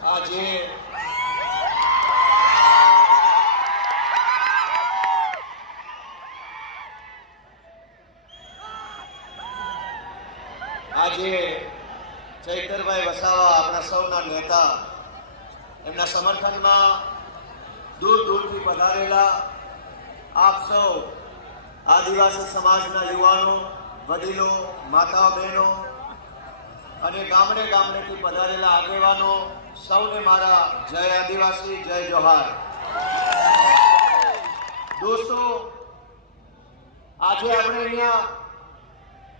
આજે આજે ચૈતરભાઈ વસાવા આપણા સૌના નેતા, એમના સમર્થનમાં દૂર દૂરથી પધારેલા આપ સૌ આદિવાસી સમાજના યુવાનો, વડીલો માતા બહેનો અને ગામડે ગામડેથી પધારેલા આગેવાનો સૌને મારા જય આદિવાસી, જય જોહાર. દોસ્તો, આજે આપણે અહીંયા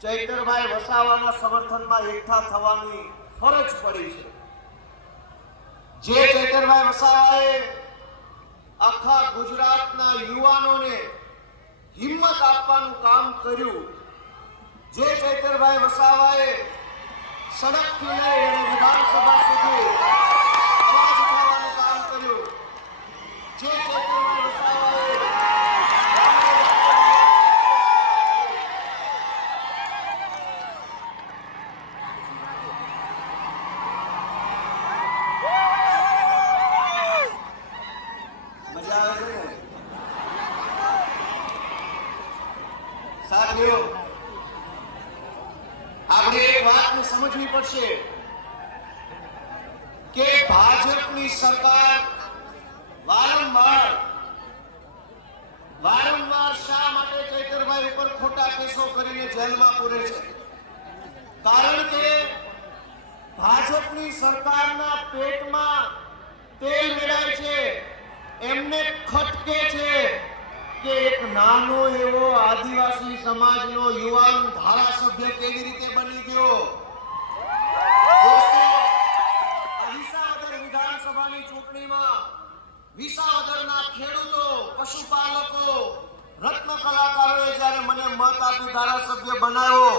ચૈતરભાઈ વસાવાના સમર્થનમાં એકઠા થવાની ફરજ પડી છે. જે ચૈતરભાઈ વસાવાએ આખા ગુજરાતના યુવાનોને હિંમત આપવાનું કામ કર્યું, જે ચૈતરભાઈ વસાવાએ સડકથી લઈ અને વિધાનસભા સુધી અવાજ ઉઠાવવાનું કામ કર્યું જે ચૈતરભાઈ વસાવાએ મજા આવે છે ને સાથીઓ આપણે એક વાતને સમજવી પડશે કે ભાજપની સરકાર વારંવાર વારંવાર શા માટે ચૈતરભાઈ ઉપર ખોટા કેસો કરીને જેલમાં પૂરે છે? કારણ કે ભાજપની સરકારના પેટમાં તેલ મેળાય છે, એમને ખટકે છે. કે એક નાનો એવો આદિવાસી સમાજનો યુવાન ધારાસભ્ય કેવી રીતે બની ગયો? પશુપાલકો, રત્ન કલાકારોએ જ્યારે મને મત આપી ધારાસભ્ય બનાવ્યો,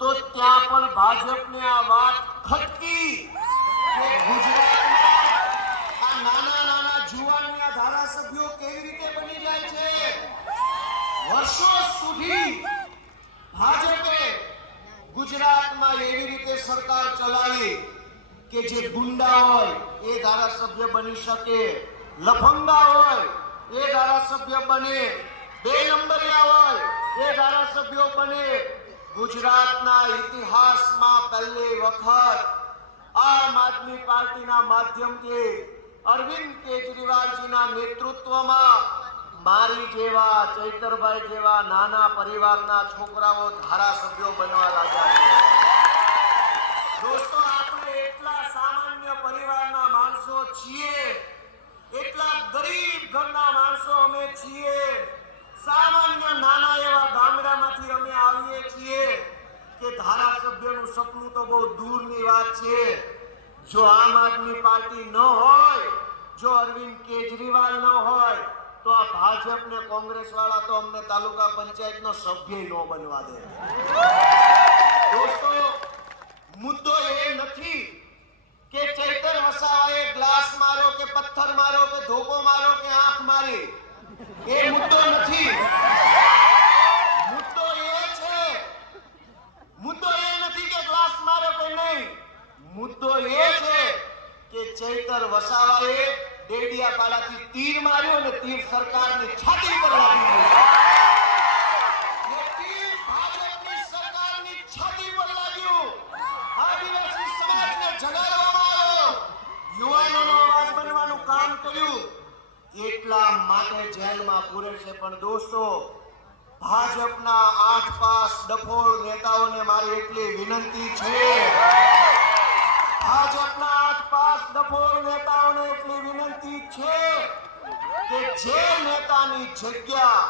તો ત્યાં પણ ભાજપને આ વાત ખટકી નાના નાના જુવાનિયા ધારાસભ્યો કેવી રીતે બની જાય છે વર્ષો સુધી ભાજપે ગુજરાતમાં એવી રીતે સરકાર ચલાવી કે જે ગુંડા હોય એ ધારાસભ્ય બની શકે, લફંગા હોય એ ધારાસભ્ય બને, બે નંબરિયા હોય એ ધારાસભ્યો બને. ગુજરાતના ઇતિહાસમાં પહેલી વખત આમ આદમી પાર્ટીના માધ્યમથી અરવિંદ કેજરીવાલજીના નેતૃત્વમાં મારી જેવા, ચૈતરભાઈ જેવા નાના પરિવારના છોકરાઓ ધારાસભ્યો બનવા લાગ્યા છે. દોસ્તો, આપણે એટલા સામાન્ય પરિવારના માણસો છીએ, એટલા ગરીબ ઘરના માણસો અમે છીએ, સામાન્ય નાના એવા ગામડામાંથી અમે આવીએ છીએ કે ધારાસભ્યનું સપનું તો બહુ દૂરની વાત છે. જો આમ આદમી પાર્ટી ન હોય, જો અરવિંદ કેજરીવાલ ન હોય તો આ ભાજપ ને કોંગ્રેસ વાળા તો અમને તાલુકા પંચાયતનો સભ્ય ન બનવા દે. દોસ્તો, મુદ્દો એ નથી કે ચૈતર વસાવાએ ગ્લાસ મારો કે પથ્થર મારો કે ધોકો મારો કે આંખ મારી એ મુદ્દો નથી મુદ્દો એ છે મુદ્દો એ નથી કે ગ્લાસ મારો કે નહીં મુદ્દો એ છે કે ચૈતર વસાવાએ ડેડિયાપાડાથી તીર માર્યો અને તીર સરકારની છાતી પર લાગી ગયું એ તીર ભાજપની સરકારની છાતી પર લાગ્યું આદિવાસી સમાજને જગાડવામાં આવ્યો યુવાનોનો અવાજ બનવાનું કામ કર્યું એટલા માટે જેલમાં પૂરે છે પણ દોસ્તો, ભાજપના આઠ પાસ ડફોળ નેતાઓને મારી એટલી વિનંતી છે. ભાજપના આઠ પાસ ડફોળ નેતાઓને એટલી વિનંતી છે કે જે નેતાની જગ્યા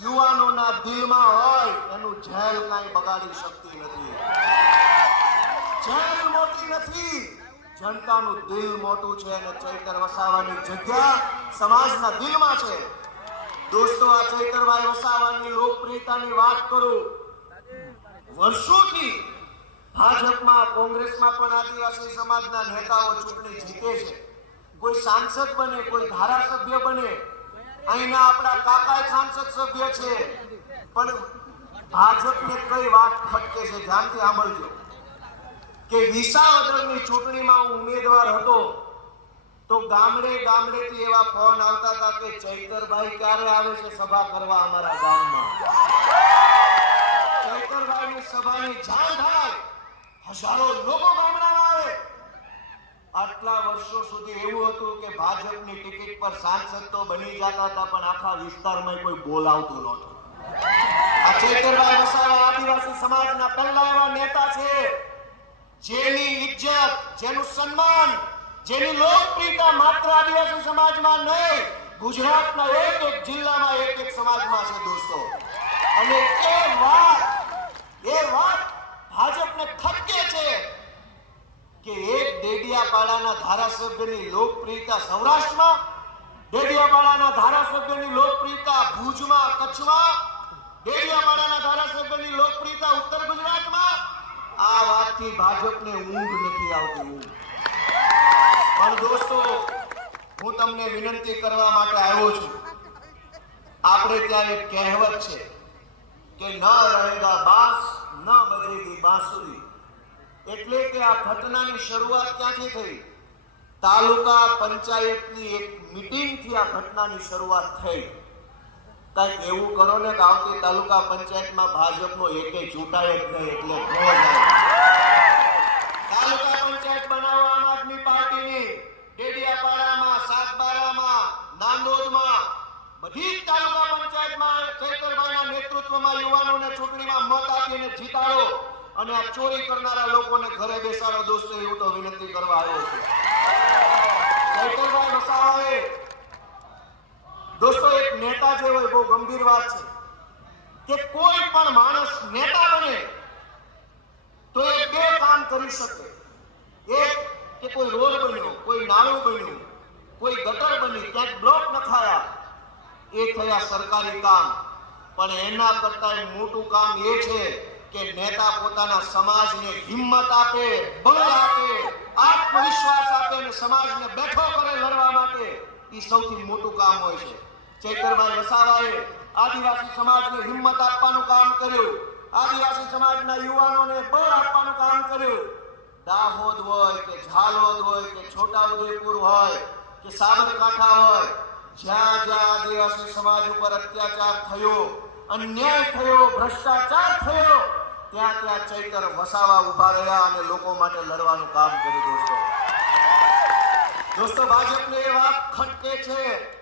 યુવાનોના દિલમાં હોય, એનું જેલ કાંઈ બગાડી શકતી નથી. જેલ મોટી નથી. જનતાનું દિલ મોટું છે અને ચૈતર વસાવાની જગ્યા સમાજના દિલમાં છે. દોસ્તો, આ ચૈતરભાઈ વસાવાની લોકપ્રિયતાની વાત કરું. વર્ષોથી ભાજપમાં, કોંગ્રેસમાં પણ આદિવાસી સમાજના નેતાઓ ચૂંટણી જીતે છે. કોઈ સાંસદ બને, કોઈ ધારાસભ્ય બને. અહીંના આપણા કાકા સાંસદ સભ્ય છે. પણ ભાજપને કઈ વાત ખટકે છે? ધ્યાનથી સાંભળજો. કે વિસાવદરની ચૂંટણીમાં હું ઉમેદવાર હતો, તો ગામડે ગામડેથી એવા ફોન આવતા હતા કે ચૈતરભાઈ ક્યારે આવે છે સભા કરવા અમારા ગામમાં? ચૈતરભાઈની સભાની જાણ થાય, હજારો લોકો ગામડામાં આવે. આટલા વર્ષો સુધી એવું હતું કે ભાજપની ટિકિટ પર સાંસદ તો બની જતા હતા, પણ આખા વિસ્તારમાં કોઈ બોલાવતું નહોતું. આ ચૈતરભાઈ વસાવા આદિવાસી સમાજના પહેલા એવા નેતા છે. જેની ઇજ્જત, જેનું સન્માન, જેની લોકપ્રિયતા માત્ર આદિવાસી સમાજમાં નહીં, ગુજરાતના એક એક જિલ્લામાં એક એક સમાજમાં છે દોસ્તો. અને એ વાત એ વાત ભાજપને ખટકે છે કે એક ડેડિયાપાડાના ધારાસભ્યની લોકપ્રિયતા સૌરાષ્ટ્રમાં, ડેડિયાપાડાના ધારાસભ્યની લોકપ્રિયતા ભુજમાં, કચ્છમાં, ડેડિયાપાડાના ધારાસભ્યની લોકપ્રિયતા ઉત્તર ગુજરાતમાં આ વાતથી ભાજપને ઊંઘ નથી આવતી. પણ દોસ્તો, હું તમને વિનંતી કરવા માટે આવ્યો છું. આપણે ત્યાં એક કહેવત છે કે ન રહેગા બાંસ, ન બજેગી બાંસુરી. એટલે કે આ ઘટનાની શરૂઆત ક્યાંથી થઈ? તાલુકા પંચાયતની એક મીટિંગથી આ ઘટનાની શરૂઆત થઈ. કંઈક એવું કરો ને કે આવતી તાલુકા પંચાયતમાં ભાજપનો એકે ચૂંટાય જ નહીં એટલે તાલુકા પંચાયત બનાવવા આમ આદમી પાર્ટીની ડેડિયાપાડામાં સાતબારામાં નાંદોદમાં, બધી તાલુકા પંચાયતમાં ચૈતરભાઈના નેતૃત્વમાં યુવાનોને ચૂંટણીમાં મત આપીને જીતાડો અને આ ચોરી કરનારા લોકોને ઘરે બેસાડો દોસ્તો, એવું તો વિનંતી કરવા આવ્યો છું. દોસ્તો એક નેતા જે હોય બહુ ગંભીર વાત છે. કે કોઈ પણ માણસ નેતા બને તો એ બે કામ કરી શકે. એક, કે કોઈ રોડ બન્યો, કોઈ નાળું બન્યું, કોઈ ગટર બની ક્યાંક બ્લોક નખાયા, એ થયા સરકારી કામ. પણ એના કરતા મોટું કામ એ છે કે નેતા પોતાના સમાજને હિંમત આપે, બળ આપે, આત્મવિશ્વાસ આપે અને સમાજને બેઠો કરે લડવા માટે. એ સૌથી મોટું કામ હોય છે. ચૈતરભાઈ વસાવાએ આદિવાસી સમાજને હિંમત આપવાનું કામ કર્યું. આદિવાસી સમાજના યુવાનોને બળ આપવાનું કામ કર્યું. દાહોદ હોય કે ઝાલોદ હોય કે છોટાઉદેપુર હોય કે સાબરકાંઠા હોય, જ્યાં જ્યાં આદિવાસી સમાજ ઉપર અત્યાચાર થયો, અન્યાય થયો, ભ્રષ્ટાચાર થયો, ત્યાં ત્યાં ચૈતર વસાવા ઊભા રહ્યા અને લોકો માટે લડવાનું કામ કર્યું, દોસ્તો. દોસ્તો, ભાજપને એ વાત ખટકે છે.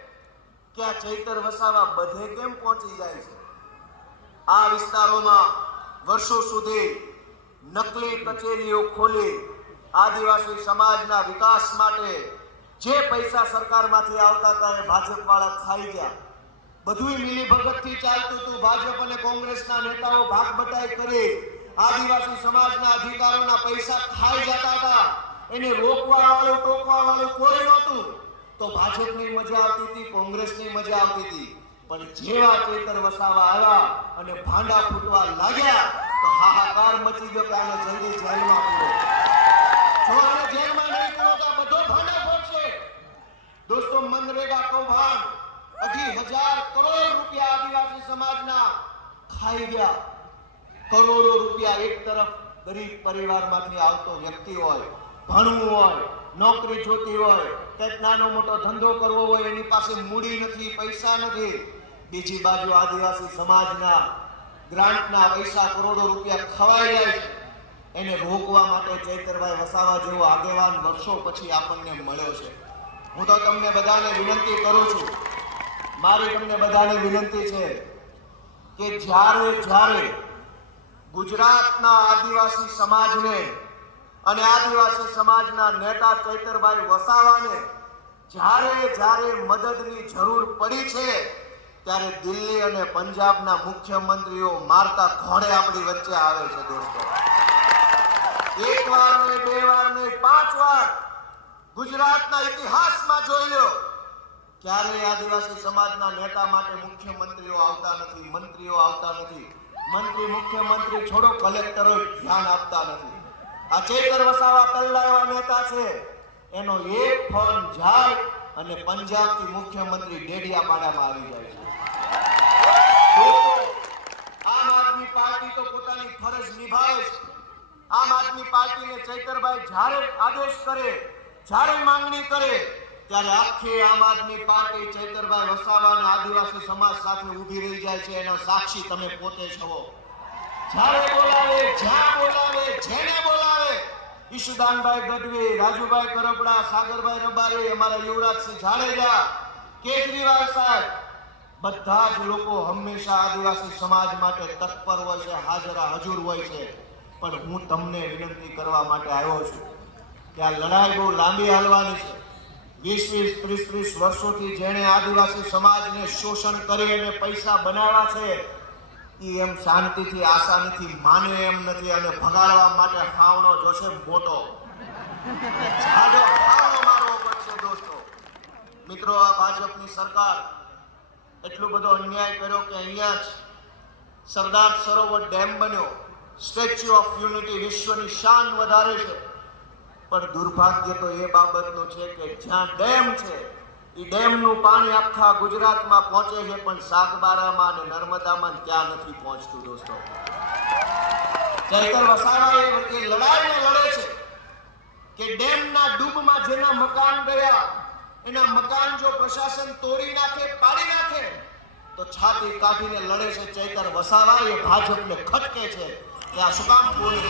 કે આ ચૈતર વસાવા બધે કેમ પહોંચી જાય છે? આ વિસ્તારોમાં વર્ષો સુધી નકલી કચેરીઓ ખોલી આદિવાસી સમાજના વિકાસ માટે જે પૈસા સરકારમાંથી આવતા હતા એ ભાજપ વાળા ખાઈ ગયા. બધુંય મિલી ભગતથી ચાલતું હતું. ભાજપ અને કોંગ્રેસના નેતાઓ ભાગ બટાઈ કરી આદિવાસી સમાજના અધિકારોના પૈસા ખાઈ જતા હતા. એને રોકવા વાળું ટોકવા વાળું કોઈ નહોતું. તો ભાજપની મજા આવતી હતી, કોંગ્રેસની મજા આવતી હતી. પણ જેવા ચેતર વસાવા આવ્યા અને ભાંડા ફૂટવા લાગ્યા, તો હાહાકાર મચી ગયો કે આને જલ્દી જેલમાં પૂરો જો આને જેલમાં નહીં પૂરો તો બધો ભાંડા ફોડશે દોસ્તો, મનરેગા કૌભાંડ અઢી હજાર કરોડ રૂપિયા આદિવાસી સમાજના ખાઈ ગયા. કરોડો રૂપિયા એક તરફ ગરીબ પરિવારમાંથી આવતો વ્યક્તિ હોય, ભણવું હોય નોકરી જોતી હોય, કંઈક નાનો મોટો ધંધો કરવો હોય, એની પાસે મૂડી નથી, પૈસા નથી. બીજી બાજુ આદિવાસી સમાજના ગ્રાન્ટના પૈસા કરોડો રૂપિયા ખવાઈ જાય એને રોકવા માટે ચૈતરભાઈ વસાવા જેવો આગેવાન વર્ષો પછી આપણને મળ્યો છે. હું તો તમને બધાને વિનંતી કરું છું. મારી તમને બધાને વિનંતી છે કે જ્યારે જ્યારે ગુજરાતના આદિવાસી સમાજને અને આદિવાસી સમાજના નેતા ચૈતરભાઈ વસાવાને જ્યારે જ્યારે મદદની જરૂર પડી છે, ત્યારે દિલ્હી અને પંજાબના મુખ્યમંત્રીઓ મારતા ઘોડે આપણી વચ્ચે આવે છે દોસ્તો. એક વાર નહીં બે વાર નહીં પાંચ વાર ગુજરાતના ઇતિહાસમાં જોઈ લો ક્યારે આદિવાસી સમાજના નેતા માટે મુખ્યમંત્રીઓ આવતા નથી, મંત્રીઓ આવતા નથી. મંત્રી મુખ્યમંત્રી છોડો, કલેક્ટરો ધ્યાન આપતા નથી. આ ચેતર વસાવા પહેલા એવા નેતા છે. એનો એક ફોન જાય અને પંજાબથી મુખ્યમંત્રી ડેડિયાપાડામાં આવી જાય છે. આમ આદમી પાર્ટી તો પોતાની ફરજ નિભાવે છે. આમ આદમી પાર્ટીને ચૈતરભાઈ જ્યારે આદેશ કરે, જ્યારે માંગણી કરે, ત્યારે આખી આમ આદમી પાર્ટી ચૈતરભાઈ વસાવા અને આદિવાસી સમાજ સાથે ઊભી રહી જાય છે. એના સાક્ષી તમે પોતે છો. જ્યારે બોલાવે, જ્યાં બોલાવે, જેને બોલાવે ઈશુદાનભાઈ ગઢવી, રાજુભાઈ કરપડા, સાગરભાઈ રબારી, અમારા યુવરાજસિંહ જાડેજા, કેજરીવાલ સાહેબ, બધા જ લોકો હંમેશા આદિવાસી સમાજ માટે તત્પર હોય છે, હાજરા હજુર હોય છે. પણ હું તમને વિનંતી કરવા માટે આવ્યો છું કે આ લડાઈ બહુ લાંબી હાલવાની છે. વીસ વીસ, ત્રીસ ત્રીસ વર્ષોથી જેણે આદિવાસી સમાજને શોષણ કરી અને પૈસા બનાવ્યા છે ઈ એમ શાંતિથી, આસાનીથી માને એમ નથી અને ભગાડવા માટે ફાવણો જોશે મોટો. જાડો ફાવણો મારવો પડશે દોસ્તો. મિત્રો, આ ભાજપની સરકાર એટલો બધો અન્યાય કર્યો કે અહીંયા જ સરદાર સરોવર ડેમ બન્યો. સ્ટેચ્યુ ઓફ યુનિટી વિશ્વની શાન વધારે છે. પણ દુર્ભાગ્ય તો એ બાબતનું છે કે જ્યાં ડેમ છે ડેમનું પાણી આખા ગુજરાતમાં પહોંચે છે, પણ સાગબારામાં અને નર્મદામાં ત્યાં નથી પહોંચતું દોસ્તો? ચૈતર વસાવા એ લડાઈને લડે છે કે ડેમના ડૂબમાં જેના મકાન ગયા, એના મકાન જો પ્રશાસન તોડી નાખે, પાડી નાખે, તો છાતી કાઢીને લડે છે ચૈતર વસાવા એ ભાજપને ખટકે છે કે આ શું કામ બોલે